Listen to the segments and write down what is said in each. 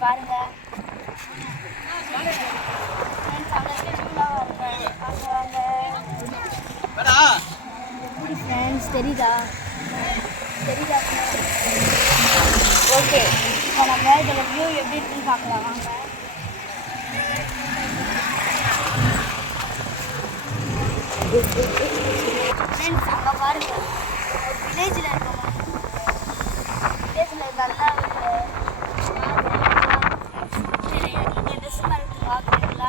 பாருங்க ஃப்ரெண்ட்ஸ் அங்கே திருவிழாவா இருக்காங்க அங்கே வாங்க எப்படி ஃப்ரெண்ட்ஸ் தெரியுதா ஓகே இப்போ நம்ம இதோட வியூ எப்படி இருக்குன்னு பார்க்கலாம் வாங்க ஃப்ரெண்ட்ஸ் அங்கே பாருங்க வில்லேஜில் இருக்கோம் வில்லேஜில் நல்லா இங்கே ட்ரெஸ் மரத்து பார்க்குறீங்களா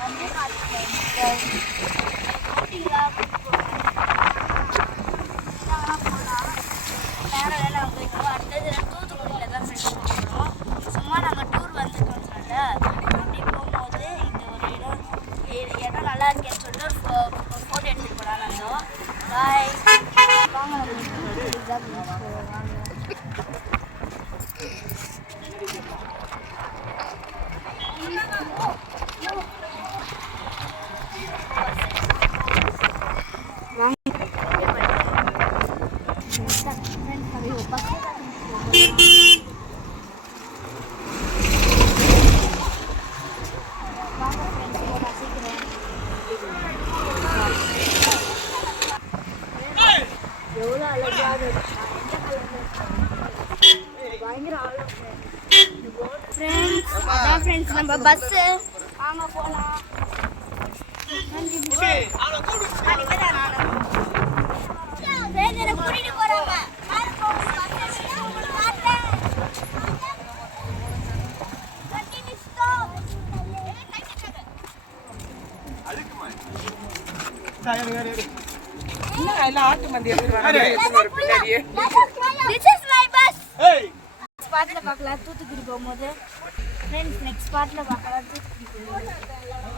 வந்து போட்டிங்களா போகலாம் நேரம் வேலை போய்க்கணும் அடுத்தது தூத்துக்குடியில் தான் ஃப்ரெண்ட்ஸ் போகிறோம் சும்மா நாங்கள் டூர் வந்துட்டோம்னு சொல்லிட்டு அப்படி போகும்போது இந்த ஒரு இடம் நல்லா இருக்கேன்னு சொல்லிட்டு ஒரு ஃபோட்டோ எடுத்துகிட்டு போகலான்னு வந்தோம் பாய் வாங்க எவ்வளோ அழகாக பயங்கர ஆழம் ஃப்ரெண்ட்ஸ் நம்ம பஸ்ஸு வாங்க போகலாம் கூட்டிட்டு போறாங்க ஸ்பாட்ல பார்க்கலாம் தூத்துக்குடி போகும்போது ஃப்ரெண்ட்ஸ் நெக்ஸ்ட் ஸ்பாட்ல பார்க்கலாம் தூத்துக்குடி போகும்போது